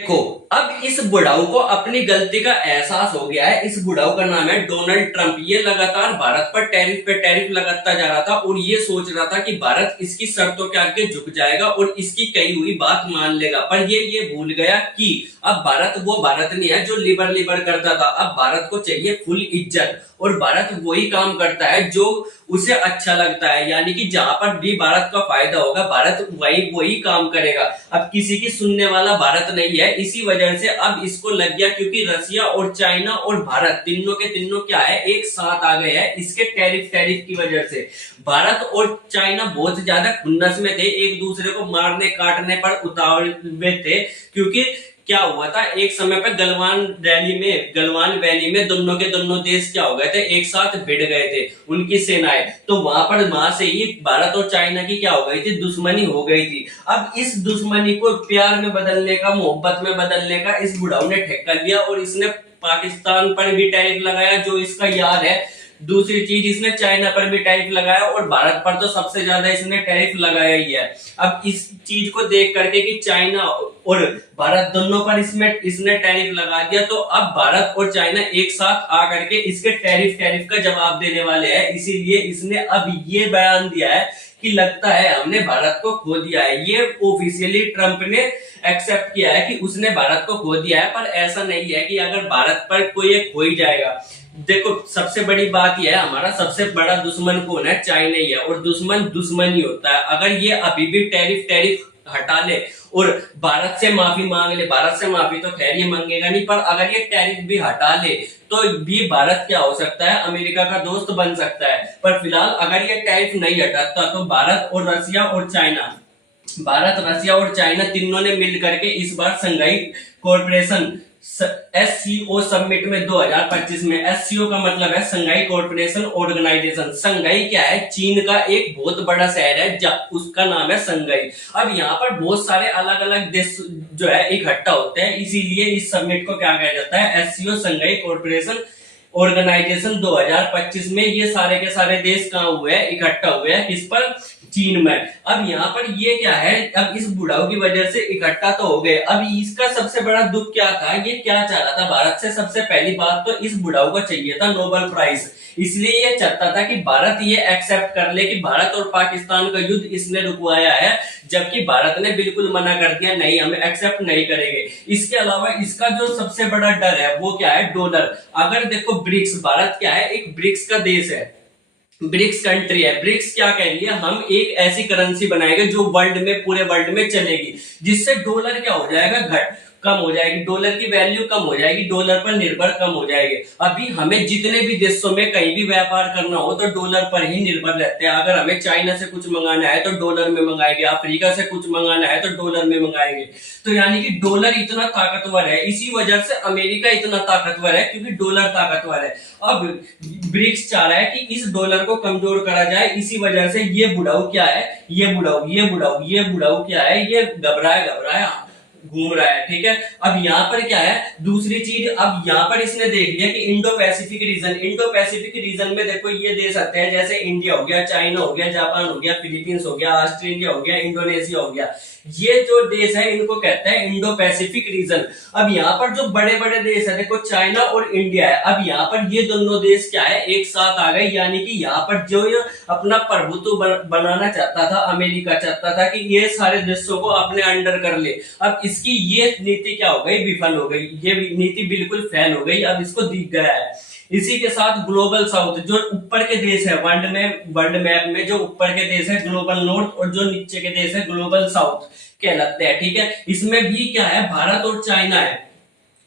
देखो, अब इस बुढ़ाऊ को अपनी गलती का एहसास हो गया है। इस बुढ़ाऊ का नाम है डोनाल्ड ट्रंप। ये लगातार भारत पर टैरिफ पे टैरिफ लगाता जा रहा था और ये सोच रहा था कि भारत इसकी शर्तों के आगे झुक जाएगा और इसकी कही हुई बात मान लेगा। पर ये भूल गया कि अब भारत वो भारत नहीं है जो लिबर लिबर करता था। अब भारत को चाहिए फुल इज्जत और भारत वही काम करता है जो उसे अच्छा लगता है, यानी कि जहां पर भी भारत का फायदा होगा भारत वही काम करेगा। अब किसी की सुनने वाला भारत नहीं है। इसी वजह से अब इसको लग गया, क्योंकि रसिया और चाइना और भारत तीनों के तीनों क्या है, एक साथ आ गए हैं इसके टैरिफ की वजह से। भारत और चाइना बहुत ज्यादा खुन्नस में थे, एक दूसरे को मारने काटने पर उतावले में थे। क्योंकि क्या हुआ था, एक समय पर गलवान वैली में दोनों के दोनों देश क्या हो गए थे, एक साथ भिड़ गए थे उनकी सेनाएं। तो वहां से ही भारत और चाइना की क्या हो गई थी, दुश्मनी हो गई थी। अब इस दुश्मनी को प्यार में बदलने का, मोहब्बत में बदलने का इस बुढ़ाऊ ने ठेका लिया और इसने पाकिस्तान पर भी टैरिफ लगाया जो इसका यार है। दूसरी चीज, इसने चाइना पर भी टैरिफ लगाया और भारत पर तो सबसे ज्यादा इसने टैरिफ लगाया ही है। अब इस चीज को देख करके कि चाइना और भारत दोनों पर इसने टैरिफ लगा दिया, तो अब भारत और चाइना एक साथ आकर के इसके टैरिफ का जवाब देने वाले हैं। इसीलिए इसने अब ये बयान दिया है कि लगता है हमने भारत को खो दिया है। ये ऑफिशियली ट्रंप ने एक्सेप्ट किया है कि उसने भारत को खो दिया है। पर ऐसा नहीं है कि अगर भारत पर कोई खो ही जाएगा। देखो, सबसे बड़ी बात यह है, हमारा सबसे बड़ा दुश्मन कौन है, चाइना ही है। और दुश्मन ही होता है। अगर ये अभी भी टैरिफ हटा ले और भारत से माफी मांग ले, भारत से माफी तो खैर ये मांगेगा नहीं, पर अगर ये टैरिफ भी हटा ले तो भी भारत क्या हो सकता है, अमेरिका का दोस्त बन सकता है। पर फिलहाल अगर ये टैरिफ नहीं हटाता तो भारत, रसिया और चाइना तीनों ने मिल करके इस बार शंघाई कॉर्पोरेशन SCO समिट में 2025 में, SCO का मतलब है शंघाई कॉर्पोरेशन ऑर्गेनाइजेशन। शंघाई क्या है, चीन का एक बहुत बड़ा शहर है, उसका नाम है शंघाई। अब यहाँ पर बहुत सारे अलग अलग देश जो है इकट्ठा होते हैं, इसीलिए इस समिट को क्या कहा जाता है, SCO शंघाई कॉर्पोरेशन ऑर्गेनाइजेशन 2025 में। ये सारे के सारे देश कहाँ हुए हैं, इकट्ठा हुए हैं, किस पर, चीन में। अब यहाँ पर ये क्या है, अब इस बुढ़ाऊ की वजह से इकट्ठा तो हो गए। अब इसका सबसे बड़ा दुख क्या था, ये क्या चाह रहा था भारत से, सबसे पहली बात तो इस बुढ़ाऊ को चाहिए था नोबेल प्राइज। इसलिए ये चाहता था कि भारत ये एक्सेप्ट कर ले कि भारत और पाकिस्तान का युद्ध इसने रुकवाया है, जबकि भारत ने बिल्कुल मना कर दिया, नहीं हम एक्सेप्ट नहीं करेंगे। इसके अलावा इसका जो सबसे बड़ा डर है वो क्या है, डॉलर। अगर देखो ब्रिक्स, भारत क्या है, एक ब्रिक्स का देश है, ब्रिक्स कंट्री है। ब्रिक्स क्या कह लिया, हम एक ऐसी करेंसी बनाएंगे जो पूरे वर्ल्ड में चलेगी, जिससे डॉलर क्या हो जाएगा, कम हो जाएगी, डॉलर की वैल्यू कम हो जाएगी, डॉलर पर निर्भर कम हो जाएगी। अभी हमें जितने भी देशों में कहीं भी व्यापार करना हो तो डॉलर पर ही निर्भर रहते हैं। अगर हमें चाइना से कुछ मंगाना है तो डॉलर में मंगाएंगे, अफ्रीका से कुछ मंगाना है तो डॉलर में मंगाएंगे। तो यानी कि डॉलर इतना ताकतवर है, इसी वजह से अमेरिका इतना ताकतवर है, क्योंकि डॉलर ताकतवर है। अब ब्रिक्स चाह रहा है कि इस डॉलर को कमजोर करा जाए, इसी वजह से ये बुढ़ाऊ क्या है, ये बुढ़ाऊ क्या है, ये घबराया घूम रहा है, ठीक है। अब यहाँ पर क्या है, दूसरी चीज, अब यहाँ पर इसने देख लिया कि इंडो पैसिफिक रीजन में देखो ये देश आते हैं, जैसे इंडिया हो गया, चाइना हो गया, जापान हो गया, फिलीपींस हो गया, ऑस्ट्रेलिया हो गया, इंडोनेशिया हो गया। ये जो देश है इनको कहते हैं इंडो पैसिफिक रीजन। अब यहाँ पर जो बड़े बड़े देश है, देखो चाइना और इंडिया है, अब यहाँ पर ये दोनों देश क्या है, एक साथ आ गए। यानी कि यहाँ पर जो ये अपना प्रभुत्व बनाना चाहता था, अमेरिका चाहता था कि ये सारे देशों को अपने अंडर कर ले। अब इसकी ये नीति क्या हो गई, विफल हो गई, ये नीति बिल्कुल फेल हो गई। अब इसको दिख गया है। इसी के साथ ग्लोबल साउथ, जो ऊपर के देश है वर्ल्ड मैप में जो ऊपर के देश है ग्लोबल नॉर्थ, और जो नीचे के देश है ग्लोबल साउथ कहलाते हैं, ठीक है। इसमें भी क्या है, भारत और चाइना है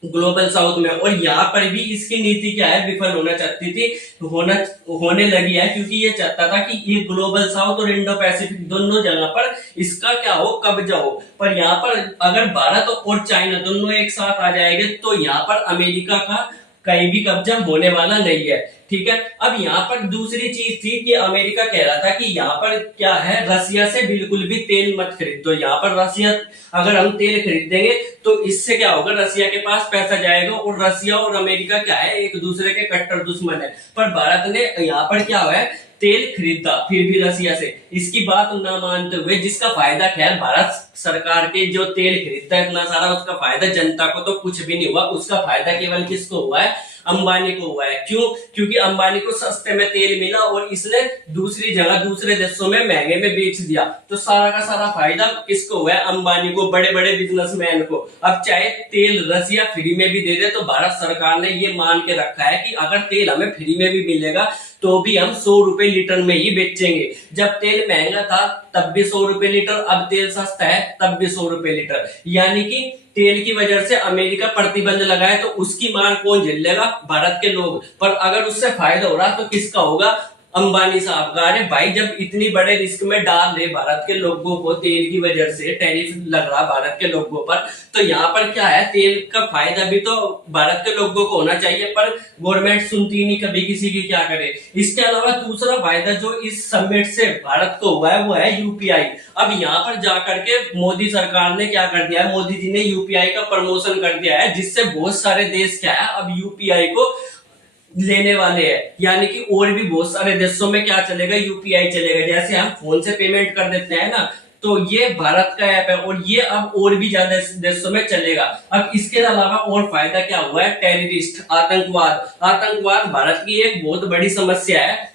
ग्लोबल साउथ में, और यहाँ पर भी इसकी नीति क्या है, विफल होना चाहती थी, होने लगी है, क्योंकि ये चाहता था कि ये ग्लोबल साउथ और इंडो पैसिफिक दोनों जगह पर इसका क्या हो, कब्जा हो। पर यहाँ पर अगर भारत और चाइना दोनों एक साथ आ जाएंगे तो यहाँ पर अमेरिका का कहीं भी कब्जा होने वाला नहीं है। ठीक है। अब यहाँ पर दूसरी चीज थी कि अमेरिका कह रहा था कि यहाँ पर क्या है, रसिया से बिल्कुल भी तेल मत खरीदो। यहाँ पर रसिया, अगर हम तेल खरीदेंगे तो इससे क्या होगा, रसिया के पास पैसा जाएगा, और रसिया और अमेरिका क्या है, एक दूसरे के कट्टर दुश्मन है। पर भारत ने यहाँ पर क्या हुआ है, तेल खरीदा फिर भी रसिया से, इसकी बात ना मानते हुए, जिसका फायदा खैर भारत सरकार के जो तेल खरीदता है इतना सारा, उसका फायदा जनता को तो कुछ भी नहीं हुआ। उसका फायदा केवल किसको हुआ है, अंबानी को हुआ है। क्यों? क्योंकि अंबानी को सस्ते में तेल मिला और इसने दूसरी जगह दूसरे देशों में महंगे में बेच दिया। तो सारा का सारा फायदा किसको हुआ है, अंबानी को, बड़े बड़े बिजनेसमैन को। अब चाहे तेल रसिया फ्री में भी दे दे, तो भारत सरकार ने ये मान के रखा है कि अगर तेल हमें फ्री में भी मिलेगा तो भी हम 100 रुपए लीटर में ही बेचेंगे। जब तेल महंगा था तब भी 100 रुपए लीटर, अब तेल सस्ता है तब भी 100 रुपए लीटर। यानी कि तेल की वजह से अमेरिका प्रतिबंध लगाए तो उसकी मार कौन झेलेगा, भारत के लोग। पर अगर उससे फायदा हो रहा तो किसका होगा, अंबानी साहब का। अरे भाई, जब इतनी बड़े रिस्क में डाल रहे भारत के लोगों को, तेल की वजह से टैरिफ लग रहा भारत के लोगों पर, तो यहाँ पर क्या है, तेल का फायदा भी तो भारत के लोगों को होना चाहिए। पर गवर्नमेंट सुनती नहीं कभी किसी की, क्या करे। इसके अलावा दूसरा फायदा जो इस समिट से भारत को हुआ है वो है यूपीआई। अब यहाँ पर जाकर के मोदी सरकार ने क्या कर दिया है, मोदी जी ने यूपीआई का प्रमोशन कर दिया है, जिससे बहुत सारे देश क्या है, अब यूपीआई को लेने वाले हैं। यानी कि और भी बहुत सारे देशों में क्या चलेगा, यूपीआई चलेगा। जैसे हम फोन से पेमेंट कर देते हैं ना, तो ये भारत का ऐप है और ये अब और भी ज्यादा देशों में चलेगा। अब इसके अलावा और फायदा क्या हुआ है, टेररिस्ट, आतंकवाद। आतंकवाद भारत की एक बहुत बड़ी समस्या है,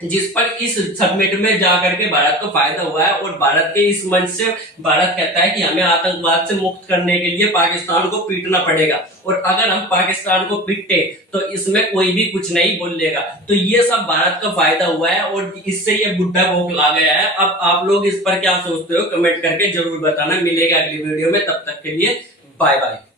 जिस पर इस समिट में जाकर के भारत को फायदा हुआ है। और भारत के इस मंच से भारत कहता है कि हमें आतंकवाद से मुक्त करने के लिए पाकिस्तान को पीटना पड़ेगा, और अगर हम पाकिस्तान को पीटे तो इसमें कोई भी कुछ नहीं बोलेगा। तो ये सब भारत का फायदा हुआ है और इससे ये बुढ़ा बौखला गया है। अब आप लोग इस पर क्या सोचते हो, कमेंट करके जरूर बताना। मिलेगा अगली वीडियो में, तब तक के लिए बाय बाय।